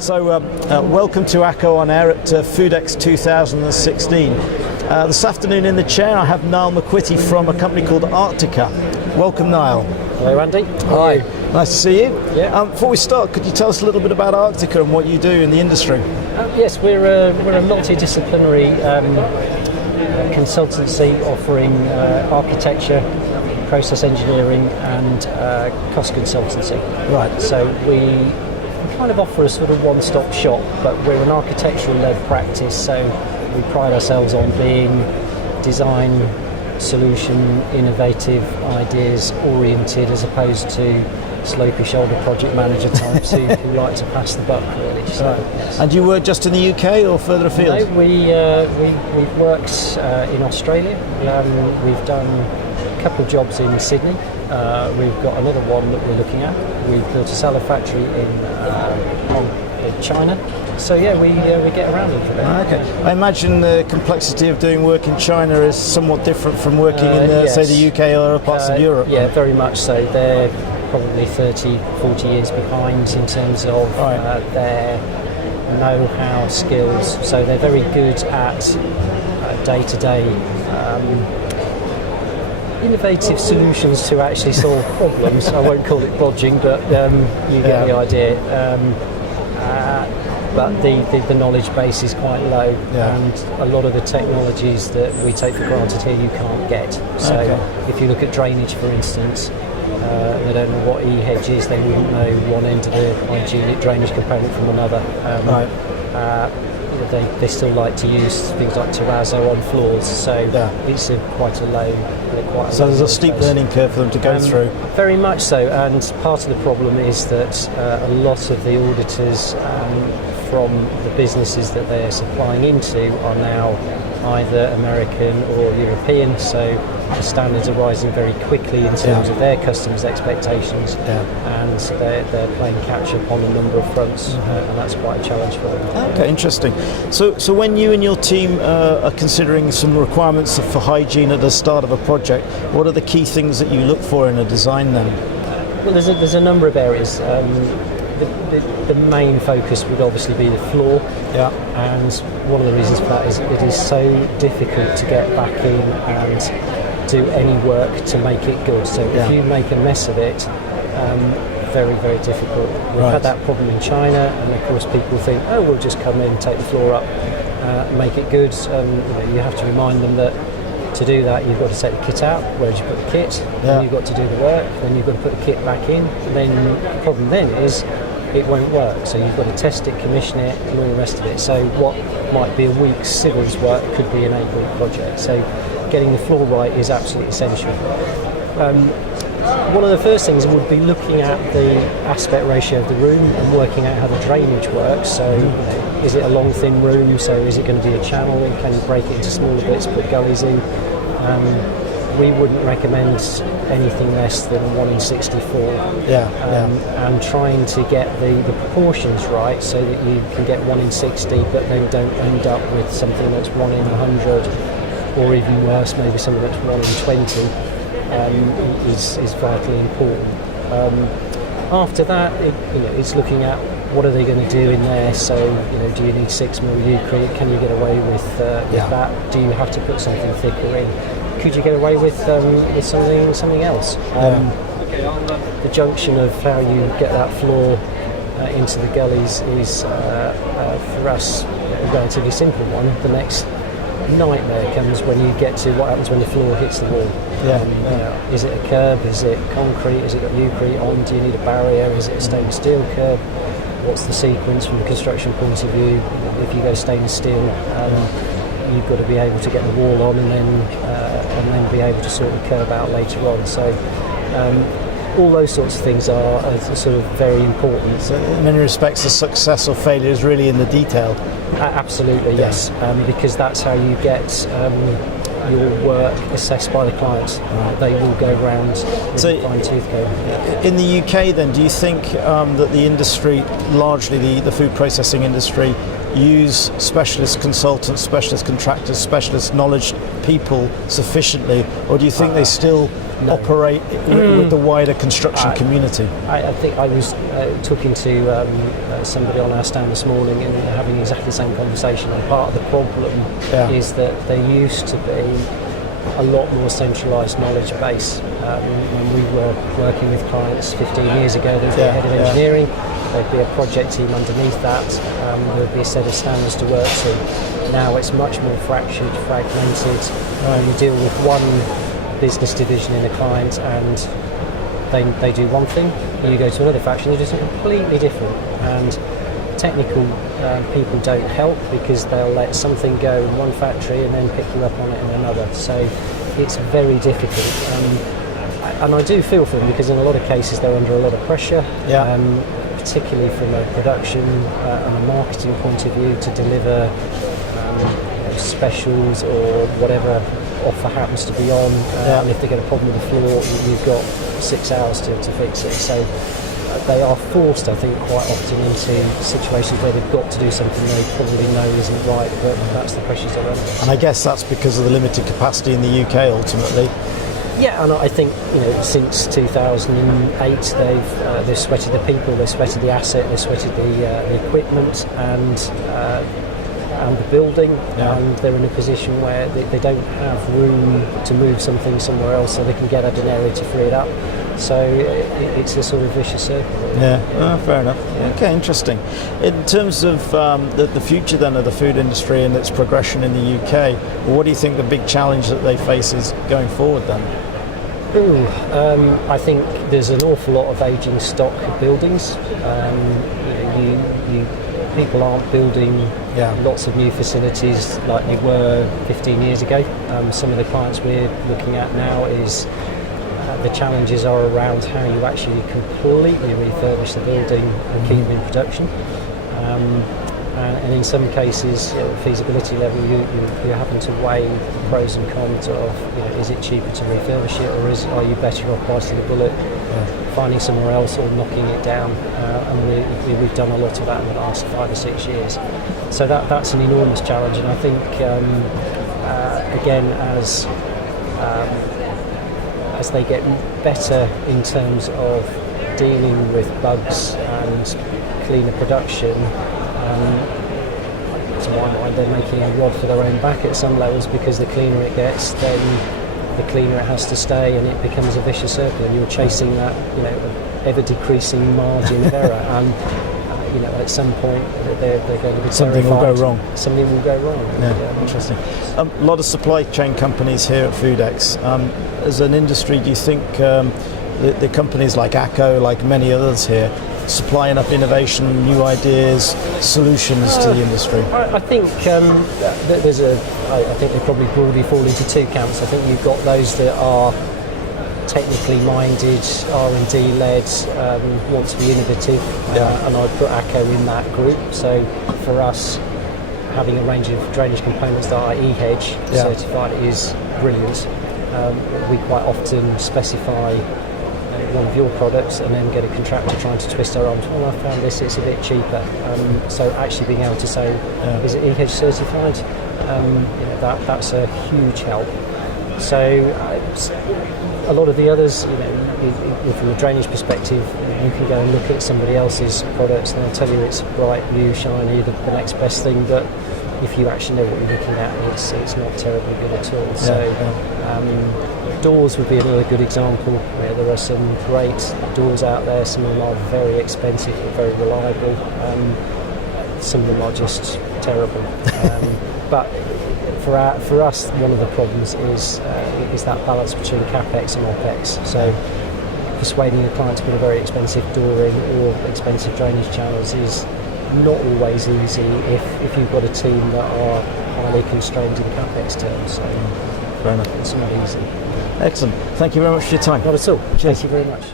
So welcome to ACO on Air at Foodex 2016. This afternoon in the chair I have Niall McQuitty from a company called Arctica. Welcome, Niall. Hello, Andy. Hi. Nice to see you. Yeah. Before we start, could you tell us a little bit about Arctica and what you do in the industry? Yes, we're a multidisciplinary consultancy offering architecture, process engineering and cost consultancy. Right. So we kind of offer a sort of one-stop shop, but we're an architectural-led practice, so we pride ourselves on being design, solution, innovative, ideas oriented, as opposed to slopey shoulder project manager types who like to pass the buck, really. So, right. yes. And you work just in the UK or further afield? No, we've worked in Australia. We've done a couple of jobs in Sydney. We've got another one that we're looking at. We've built a salad factory in China. So yeah, we get around a little bit. Okay. I imagine the complexity of doing work in China is somewhat different from working in, yes. say, the UK or other parts of Europe. Yeah, very much so. They're probably 30, 40 years behind in terms of their know-how, skills. So they're very good at day-to-day innovative solutions to actually solve problems. I won't call it bodging, but you get the idea. But the knowledge base is quite low, and a lot of the technologies that we take for granted here you can't get. So if you look at drainage, for instance, they don't know what E-hedge is, they wouldn't know one end of the hygienic drainage component from another. They still like to use things like terrazzo on floors, so it's quite a low. So there's a steep learning curve for them to go through. Very much so, and part of the problem is that a lot of the auditors from the businesses that they're supplying into are now either American or European, so the standards are rising very quickly in terms of their customers' expectations, and they're playing catch up on a number of fronts, and that's quite a challenge for them. Okay, interesting. So when you and your team are considering some requirements for hygiene at the start of a project, what are the key things that you look for in a design then? Well, there's a number of areas. The main focus would obviously be the floor, and one of the reasons for that is it is so difficult to get back in and do any work to make it good. So if you make a mess of it, very, very difficult. We've had that problem in China, and of course people think, oh, we'll just come in, take the floor up, make it good. You have to remind them that to do that you've got to take the kit out. Where do you put the kit? Then you've got to do the work, then you've got to put the kit back in, and then the problem then is it won't work. So you've got to test it, commission it, and all the rest of it. So what might be a week's civils work could be an 8-week project. So getting the floor right is absolutely essential. One of the first things would be looking at the aspect ratio of the room and working out how the drainage works. So is it a long, thin room? So is it going to be a channel? Can you break it into smaller bits, put gullies in? We wouldn't recommend anything less than 1 in 64. And trying to get the proportions right so that you can get 1 in 60, but then don't end up with something that's 1 in 100, or even worse, maybe something that's 1 in 20, is vitally important. After that, it's looking at what are they going to do in there. So, do you need 6mm Ucrete? Can you get away with that? Do you have to put something thicker in? Could you get away with something else? The junction of how you get that floor into the gullies is, for us, a relatively simple one. The next nightmare comes when you get to what happens when the floor hits the wall. Is it a curb? Is it concrete? Is it got Ucrete on? Do you need a barrier? Is it a stainless steel curb? What's the sequence from a construction point of view? If you go stainless steel, you've got to be able to get the wall on and then be able to sort the curb out later on. So all those sorts of things are sort of very important. So in many respects, the success or failure is really in the detail. Absolutely, yes, because that's how you get your work assessed by the clients. They will go round with a fine-tooth comb. In the UK then, do you think that the industry, largely the food processing industry, use specialist consultants, specialist contractors, specialist knowledge people sufficiently, or do you think they still operate with the wider construction community? I think I was talking to somebody on our stand this morning and having exactly the same conversation. And part of the problem is that there used to be a lot more centralised knowledge base. When we were working with clients 15 years ago, there would be a head of engineering, there'd be a project team underneath that, there'd be a set of standards to work to. Now it's much more fractured, fragmented. You deal with one business division in a client and they do one thing, you go to another faction, they do something completely different. And technical people don't help because they'll let something go in one factory and then pick you up on it in another. So it's very difficult. And I do feel for them because in a lot of cases they're under a lot of pressure, particularly from a production and a marketing point of view, to deliver specials or whatever offer happens to be on. And if they get a problem with the floor, you've got 6 hours to fix it. So they are forced, I think, quite often into situations where they've got to do something they probably know isn't right, but that's the pressures they're under. And I guess that's because of the limited capacity in the UK ultimately. Yeah, and I think since 2008 they've sweated the people, they've sweated the asset, they've sweated the equipment and the building, and they're in a position where they don't have room to move something somewhere else, so they can get at an area to free it up. So it's a sort of vicious circle. Fair enough. Okay, interesting. In terms of the future then of the food industry and its progression in the UK, what do you think the big challenge that they face is going forward then? I think there's an awful lot of ageing stock buildings. People aren't building lots of new facilities like they were 15 years ago. Some of the clients we're looking at now is the challenges are around how you actually completely refurbish the building and keep them in production. And in some cases, at feasibility level, you're having to weigh the pros and cons of, is it cheaper to refurbish it, or are you better off biting the bullet, finding somewhere else or knocking it down? And we've done a lot of that in the last 5 or 6 years. So that's an enormous challenge, and I think again as they get better in terms of dealing with bugs and cleaner production. To my mind, they're making a rod for their own back at some levels, because the cleaner it gets, then the cleaner it has to stay, and it becomes a vicious circle, and you're chasing that, ever decreasing margin of error. And at some point, they're going to be something terrified. will go wrong. Something will go wrong. Yeah, interesting. A lot of supply chain companies here at Foodex. As an industry, do you think the companies like ACCO, like many others here, supply enough innovation, new ideas, solutions to the industry? I think I think they probably broadly fall into two camps. I think you've got those that are technically minded, R&D led, want to be innovative, and I'd put ACCO in that group. So for us, having a range of drainage components that are EHED certified is brilliant. We quite often specify one of your products and then get a contractor trying to twist our arms. I found this, it's a bit cheaper. So actually being able to say, is it EHED certified? That's a huge help. So a lot of the others, from a drainage perspective, you can go and look at somebody else's products and they'll tell you it's bright, new, shiny, the next best thing, but if you actually know what you're looking at, it's not terribly good at all. So doors would be another good example. There are some great doors out there. Some of them are very expensive but very reliable. Some of them are just terrible. But for us, one of the problems is that balance between capex and opex. So persuading a client to put a very expensive door in or expensive drainage channels is not always easy if you've got a team that are highly constrained in capex terms. So fair enough. It's not easy. Excellent. Thank you very much for your time. Not at all. Cheers. Thank you very much.